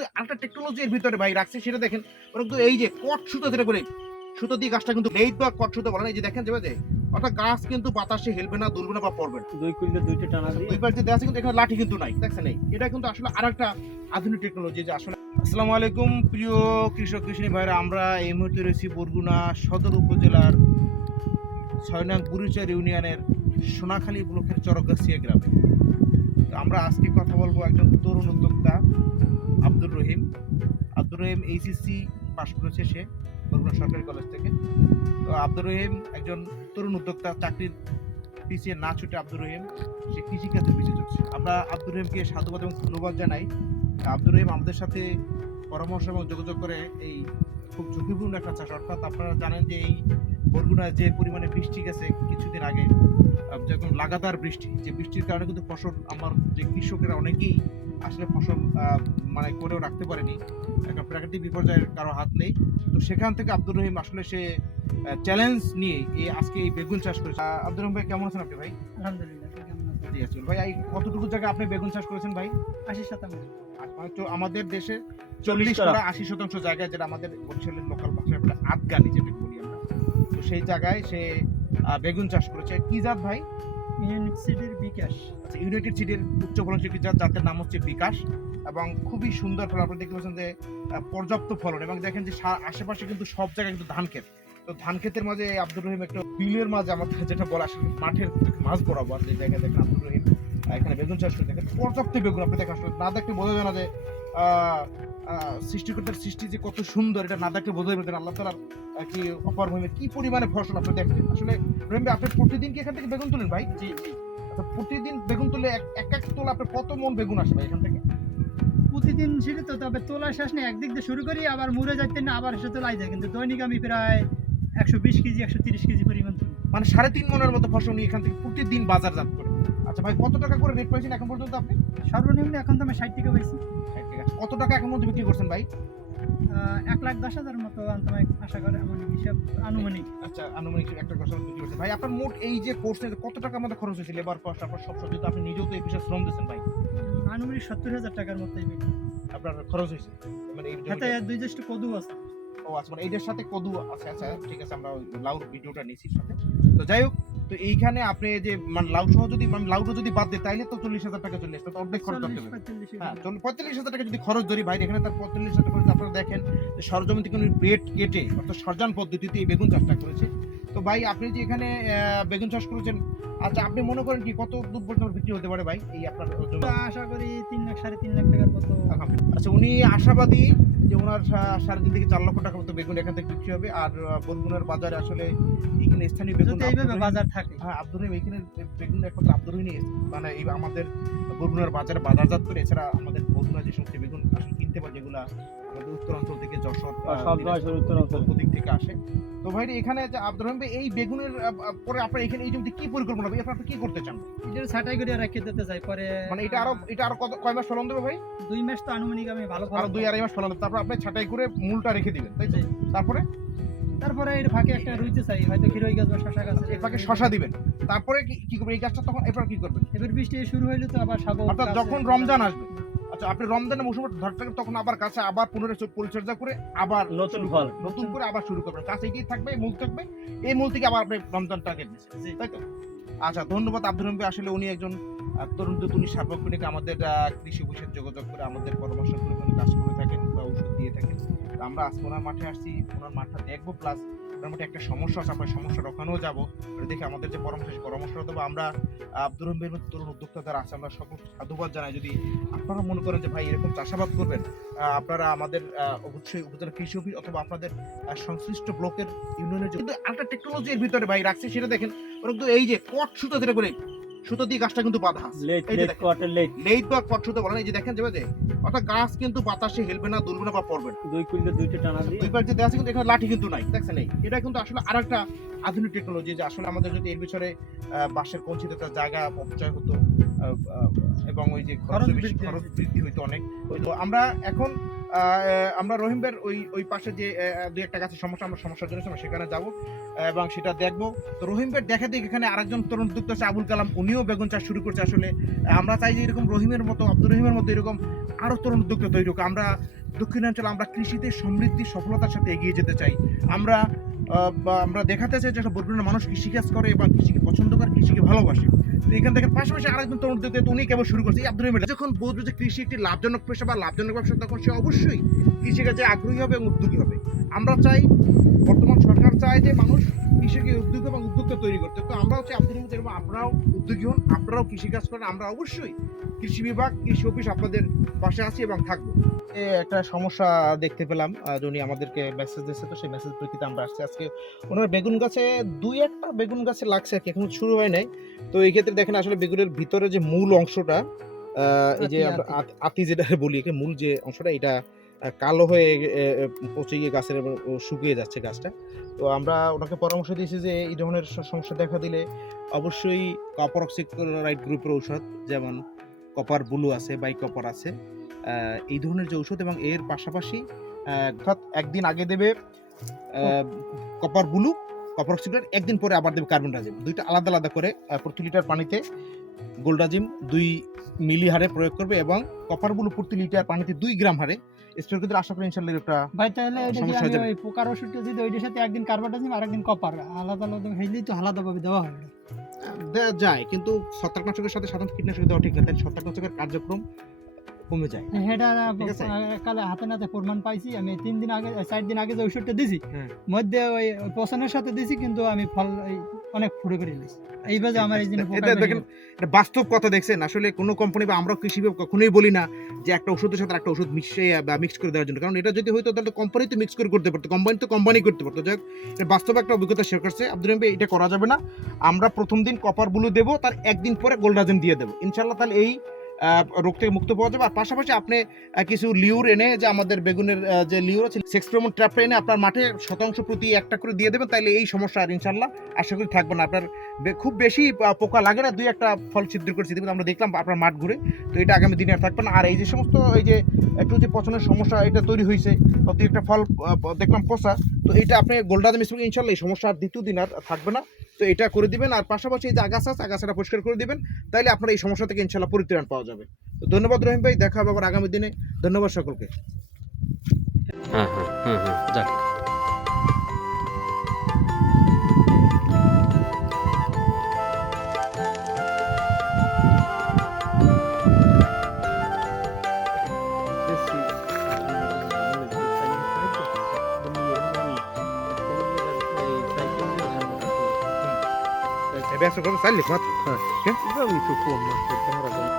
কিন্তু একটা টেকনোলজি এর ভিতরে ভাই রাখছে সেটা দেখেন। কিন্তু এই যে কট সুতো যেটা করে সুতো দিয়ে গাছটা কিন্তু লেট বা কট সুতো বলে না এই যে দেখেন যেভাবে অর্থাৎ গাছ কিন্তু বাতাসে হেলবে না দুলবে না বা পড়বে না। দুই কুইন্টাল দুইটা টানা দিয়ে। দুই পাশে দেওয়া আছে কিন্তু এখানে লাঠি কিন্তু নাই দেখছেন এই? এটা কিন্তু আসলে আরেকটা আধুনিক টেকনোলজি যে আসলে আসসালামু আলাইকুম প্রিয় কৃষক কৃষিনী ভাইরা আমরা এই মুহূর্তে রয়েছি বরগুনা সদর উপজেলার ছয় নং বুড়িচর ইউনিয়নের সোনাখালী ব্লকের চরগাছিয়া গ্রামে। আমরা আজকে কথা বলব একজন তরুণ উদ্যোক্তা আব্দুর রহিম। আব্দুর রহিম এইচএসসি পাশ করেছে সে, বরগুনা সরকারি কলেজ থেকে। তো আব্দুর রহিম একজন তরুণ উদ্যোক্তা, চাকরির পিছিয়ে না ছুটে আব্দুর রহিম, সে কৃষিকাজের পিছিয়ে চলছে। আমরা আব্দুর রহিমকে সাধুবাদ এবং ধন্যবাদ জানাই। আব্দুর রহিম আমাদের সাথে পরামর্শ এবং যোগাযোগ করে এই খুব ঝুঁকিপূর্ণ একটা চাষ। অর্থাৎ আপনারা জানেন যে এই বরগুনায় যে পরিমাণে বৃষ্টি গেছে কিছুদিন আগে যখন লাগাতার বৃষ্টি, যে বৃষ্টির কারণে কিন্তু ফসল, আমার যে কৃষকেরা অনেকেই আসলে ফসল মানে করেও রাখতে পারেনি। এখন প্রাকৃতিক বিপর্যয়ের কারও হাত নেই। তো সেখান থেকে আব্দুর রহিম আসলে সে চ্যালেঞ্জ নিয়ে এই আজকে এই বেগুন চাষ করেছে। আব্দুর রহিম ভাই কেমন আছেন আপনি ভাই? আলহামদুলিল্লাহ ভাই এই কতটুকু জায়গায় আপনি বেগুন চাষ করেছেন ভাই? আশি শতাংশ। মানে তো আমাদের দেশে চল্লিশ করা। আশি শতাংশ জায়গায় যেটা আমাদের বরিশালের লোকাল ভাষায় বলে আদগানি যেটা বলি আমরা। তো সেই জায়গায় সে বেগুন চাষ করেছে। কি জাত ভাই? ইউনিভার্সিটির বিকাশ। আচ্ছা ইউনাইটেড সিটির উচ্চ ফলনশীল জাতের নাম হচ্ছে বিকাশ এবং খুবই সুন্দর ফলন আপনি দেখতে পাচ্ছেন যে পর্যাপ্ত ফলন এবং দেখেন যে আশেপাশে কিন্তু সব জায়গায় কিন্তু ধান ক্ষেত। তো ধান ক্ষেতের মাঝে আব্দুর রহিম একটা বিলের মাঝে আমাদের যেটা বলা, আসলে মাঠের মাঝ বরাবর যে জায়গায় দেখেন আব্দুর রহিম এখানে বেগুন চাষ করে দেখেন। পর্যাপ্ত বেগুন আপনি দেখেন, আসলে না দেখতে বোঝা যায় না যে সৃষ্টিকর্তার সৃষ্টি যে কত সুন্দর, এটা না দেখতে বোঝা যাবে আল্লাহ তালার কি অপার ভূমি কি পরিমাণে ফসল আপনি দেখছেন আসলে ভাই, আপনি প্রতিদিন কি এখান থেকে বেগুন তুলেন ভাই? জি জি। আচ্ছা প্রতিদিন বেগুন তুলে এক এক তোলা আপনার কত মন বেগুন আসে ভাই এখান থেকে? প্রতিদিন সেটা তো তবে তোলা শেষ নেই একদিক দিয়ে শুরু করি আবার মুড়ে যাইতে না আবার এসে তোলাই যায়। কিন্তু দৈনিক আমি প্রায় একশো বিশ কেজি একশো তিরিশ কেজি পরিমাণ তুলি। মানে সাড়ে তিন মনের মতো ফসল নিয়ে এখান থেকে প্রতিদিন বাজারজাত করে। আচ্ছা ভাই কত টাকা করে রেট পাইছেন এখন পর্যন্ত আপনি? সর্বনিম্ন এখন তো আমি ষাট টাকা পাইছি। ষাট টাকা। কত টাকা এখন মধ্যে বিক্রি করছেন ভাই? এক লাখ দশ হাজার মতো আন্তমাইক আশা করে এমন হিসাব আনুমানিক। আচ্ছা আনুমানিক একটা কথা করছেন ভাই আপনার মোট এই যে কোর্সে কত টাকা আমাদের খরচ হয়েছে লেবার কস্ট আপনার সব সবজি তো আপনি নিজেও তো এই বিষয়ে শ্রম দিয়েছেন ভাই। আনুমানিক সত্তর হাজার টাকার মতো আপনার খরচ হয়েছে। মানে এই দুই জ্যেষ্ঠ কদু আছে। ও আচ্ছা মানে এইটার সাথে কদু আছে। আচ্ছা ঠিক আছে আমরা ওই লাউর ভিডিওটা নিয়েছি সাথে। তো যাই হোক তো এইখানে আপনি যে মানে লাউ সহ যদি মানে লাউটা যদি বাদ দেয় তাইলে তো চল্লিশ হাজার টাকা চলে আসবে অর্ধেক খরচ হবে। পঁয়তাল্লিশ হ্যাঁ পঁয়তাল্লিশ হাজার টাকা যদি খরচ ধরি ভাই এখানে তার পঁয়তাল্লিশ হাজার টাকা আপনারা দেখেন যে কোনো বেড কেটে অর্থাৎ সরজান পদ্ধতিতে এই বেগুন চাষটা করেছে। তো ভাই আপনি যে এখানে বেগুন চাষ করেছেন আচ্ছা আপনি মনে করেন কি কত দূর পর্যন্ত বিক্রি হতে পারে ভাই এই আপনার? আশা করি তিন লাখ সাড়ে তিন লাখ টাকার মতো। আচ্ছা উনি আশাবাদী যে ওনার সাড়ে তিন থেকে চার লক্ষ টাকার মতো বেগুন এখান থেকে বিক্রি হবে আর বরগুনার বাজারে আসলে এখানে স্থানীয় বেগুন এইভাবে বাজার থাকে। হ্যাঁ আব্দুর রহিম এখানে বেগুন একমাত্র আব্দুর রহিমই মানে এই আমাদের বরগুনার বাজারে বাজারজাত করে এছাড়া আমাদের বরগুনা যে সমস্ত বেগুন আসলে কিনতে পারে যেগুলা উত্তরাঞ্চল থেকে যশোর উত্তরাঞ্চল দিক থেকে আসে। তো ভাই এখানে যে আব্দুর রহিম ভাই এই বেগুনের পরে আপনার এখানে এই জমিতে কি পরিকল্পনা হবে? আপনার কি করতে চান? এটা ছাটাই করে রেখে দিতে চাই পরে মানে এটা আরও এটা আরও কত কয় মাস ফলন দেবে ভাই? দুই মাস তো আনুমানিক আমি ভালো আরও দুই আড়াই মাস ফলন তারপর আপনি ছাটাই করে মূলটা রেখে দিবেন তাই তো? তারপরে? তারপরে এর ফাঁকে একটা রুইতে চাই হয়তো খিরোই গাছ বা শশা গাছ। এর ফাঁকে শশা দিবেন। তারপরে কি কি করবেন? এই গাছটা তখন এরপর কি করবেন? এবার বৃষ্টি শুরু হইলে তো আবার সাবক অর্থাৎ যখন রমজান আসবে আচ্ছা আপনি রমজানের মৌসুমে ধরতে তখন আবার কাছে আবার পুনরায় পরিচর্যা করে আবার নতুন ফল। নতুন করে আবার শুরু করবেন। কাছে এগিয়ে থাকবে মূল থাকবে এই মূল থেকে আবার আপনি রমজান টার্গেট দিচ্ছেন তাই তো? আচ্ছা ধন্যবাদ আব্দুল রহিম আসলে উনি একজন তরুণ তুতুনি সার্বক্ষণিক আমাদের কৃষি অফিসের যোগাযোগ করে আমাদের পরামর্শ করে উনি কাজ করে থাকেন বা ওষুধ দিয়ে থাকেন। আমরা আজকে ওনার মাঠে আসছি ওনার মাঠটা দেখব প্লাস মাঠে একটা সমস্যা আছে, আমরা সমস্যা ওখানেও যাব। দেখে আমাদের যে পরামর্শ সেই পরামর্শ দেবো। আমরা রহিম মতো তরুণ উদ্যোক্তা যারা আছে, আমরা সকল সাধুবাদ জানাই। যদি আপনারা মনে করেন যে, ভাই, এরকম চাষাবাদ করবেন আপনারা আমাদের অবশ্যই উপজেলা কৃষি অফিস অথবা আপনাদের সংশ্লিষ্ট ব্লকের ইউনিয়নের কিন্তু একটা টেকনোলজির ভিতরে, ভাই, রাখছে সেটা দেখেন। পরন্তু এই যে কট সুতো যেটা করে সুতো দিয়ে গাছটা কিন্তু বাঁধা লেট যে বা কট সুতো এই যে দেখেন যে অর্থাৎ গাছ কিন্তু বাতাসে হেলবে না দুলবে না বা পড়বে না। দুই কুইন্টাল দুইটা টানা দিয়ে। দুই পাশে দেওয়া আছে কিন্তু এখানে লাঠি কিন্তু নাই দেখছেন এই? এটা কিন্তু আসলে আরেকটা আধুনিক টেকনোলজি যে আসলে আমাদের যদি এর বিষয়ে আহ, বাঁশের কঞ্চিতে তার জায়গা অপচয় হতো এবং ওই যে খরচ। বৃদ্ধি হইতো অনেক। তো আমরা এখন আমরা রহিমবের ওই ওই পাশে যে দুই একটা গাছের সমস্যা, আমরা সমস্যার জন্য সেখানে যাব, এবং সেটা দেখব। তো রহিমবের দেখা দেখি এখানে আরেকজন তরুণ উদ্যোক্তা আছে আবুল কালাম, উনিও বেগুন চাষ শুরু করছে আসলে। আমরা চাই যে এরকম রহিমের মতো, আব্দুর রহিমের মতো এরকম আরও তরুণ উদ্যোক্তা তৈরি হোক। আমরা দক্ষিণাঞ্চলে, আমরা কৃষিতে সমৃদ্ধি, সফলতার সাথে এগিয়ে যেতে চাই। আমরা আমরা দেখাতে চাই যে বরগুনার মানুষ কৃষিকাজ করে বা কৃষিকে পছন্দ করে, কৃষিকে ভালোবাসে। তো এখান থেকে পাশাপাশি আরেকজন তরুণ দিতে উনি কেবল শুরু করছে আব্দুল রহিম যখন বুঝবে যে কৃষি একটি লাভজনক পেশা বা লাভজনক ব্যবসা, তখন সে অবশ্যই কৃষিকাজে আগ্রহী হবে এবং উদ্যোগী হবে। আমরা চাই, বর্তমান সরকার চায় যে মানুষ কৃষিকে উদ্যোগ এবং উদ্যোক্তা তৈরি করতে তো আমরাও চাই আব্দুল রহিম যেরকম আপনারাও উদ্যোগী হন আপনারাও কৃষিকাজ করেন আমরা অবশ্যই কৃষি বিভাগ কৃষি অফিস আপনাদের পাশে আছি এবং থাকব। একটা সমস্যা দেখতে পেলাম উনি আমাদেরকে মেসেজ দিয়েছে তো সেই মেসেজ প্রেক্ষিতে আমরা আসছি। আজকে ওনার বেগুন গাছে দুই একটা বেগুন গাছে লাগছে আর কি এখন শুরু হয় নাই। তো এই ক্ষেত্রে দেখেন আসলে বেগুনের ভিতরে যে মূল অংশটা আহ, এই যে আতি, আমরা যেটা বলি একে মূল যে অংশটা এটা কালো হয়ে পচে গিয়ে গাছের শুকিয়ে যাচ্ছে গাছটা। তো আমরা ওনাকে পরামর্শ দিয়েছি যে এই ধরনের সমস্যা দেখা দিলে অবশ্যই কপার অক্সিক্লোরাইড গ্রুপের ঔষধ, যেমন কপার ব্লু আছে বাই কপার আছে এই ধরনের যে ঔষধ এবং এর পাশাপাশি অর্থাৎ একদিন আগে দেবে কপার ব্লু কপার অক্সিক্লোরাইড একদিন পরে আবার দেবে কার্বন ডাজিম দুইটা আলাদা আলাদা করে প্রতি লিটার পানিতে গোল্ডাজিম দুই মিলি হারে প্রয়োগ করবে এবং কপার ব্লু প্রতি লিটার পানিতে দুই গ্রাম হারে স্প্রে করতে আশা করি ইনশাআল্লাহ একটা ভাই তাহলে এটা কি আমি ওই পোকার ওষুধটা যদি ওইটার সাথে একদিন কার্বাটাজিম আর একদিন কপার আলাদা আলাদা হইলেই তো আলাদা ভাবে দেওয়া হয়। দেওয়া যায় কিন্তু ছত্রাকনাশকের সাথে সাধারণ কীটনাশক দেওয়া ঠিক না তাই ছত্রাকনাশকের কার্যক্রম কমে যায়। সেটা কালে হাতে নাতে প্রমাণ পাইছি। আমি তিন দিন আগে চার দিন আগে যে ওষুধটা দিছি হ্যাঁ। মধ্যে ওই পচনের সাথে দিছি কিন্তু আমি ফল অনেক ফুটে করে নিয়েছি এইভাবে আমার এই জিনিস এটা দেখেন এটা বাস্তব কথা দেখছেন। আসলে কোনো কোম্পানি বা আমরাও কৃষি কখনোই বলি না যে একটা ওষুধের সাথে একটা ওষুধ মিশিয়ে বা মিক্স করে দেওয়ার জন্য। কারণ এটা যদি হয়তো তাহলে কোম্পানি তো মিক্স করে করতে পারতো কোম্পানি তো কোম্পানি করতে পারতো। যাক এটা বাস্তব একটা অভিজ্ঞতা শেয়ার করছে। আব্দুল রহিম ভাই, এটা করা যাবে না। আমরা প্রথম দিন কপার ব্লু দেবো তার একদিন পরে গোল্ডাজেন দিয়ে দেবো। ইনশাল্লাহ তাহলে এই রোগ থেকে মুক্ত পাওয়া যাবে। আর পাশাপাশি আপনি কিছু লিউর এনে, যে আমাদের বেগুনের যে লিউর আছে সেক্স সেক্সপ্রেমন ট্র্যাপটা এনে আপনার মাঠে শতাংশ প্রতি একটা করে দিয়ে দেবেন তাহলে এই সমস্যা আর ইনশাল্লাহ আশা করি থাকবে না। আপনার খুব বেশি পোকা লাগে না, দুই একটা ফল ছিদ্র করে দিবেন আমরা দেখলাম আপনার মাঠ ঘুরে। তো এটা আগামী দিনে আর থাকবে না। আর এই যে সমস্ত, এই যে একটু যে পচনের সমস্যা, এটা তৈরি হয়েছে বা একটা ফল দেখলাম পচা তো এটা আপনি গোল্ডাজ মিশ্রণ ইনশাল্লাহ এই সমস্যা আর দ্বিতীয় দিন আর থাকবে না। তো এটা করে দিবেন। আর পাশাপাশি এই যে আগাছা আছে, আগাছাটা পরিষ্কার করে দিবেন। তাহলে আপনার এই সমস্যা থেকে ইনশাল্লাহ পরিত্রাণ পাওয়া যাবে। তো ধন্যবাদ রহিম ভাই, দেখা হবে আবার আগামী দিনে। ধন্যবাদ সকলকে। হ্যাঁ হ্যাঁ হ্যাঁ হ্যাঁ Abençoa, vamos, sai, levanta. Vamos.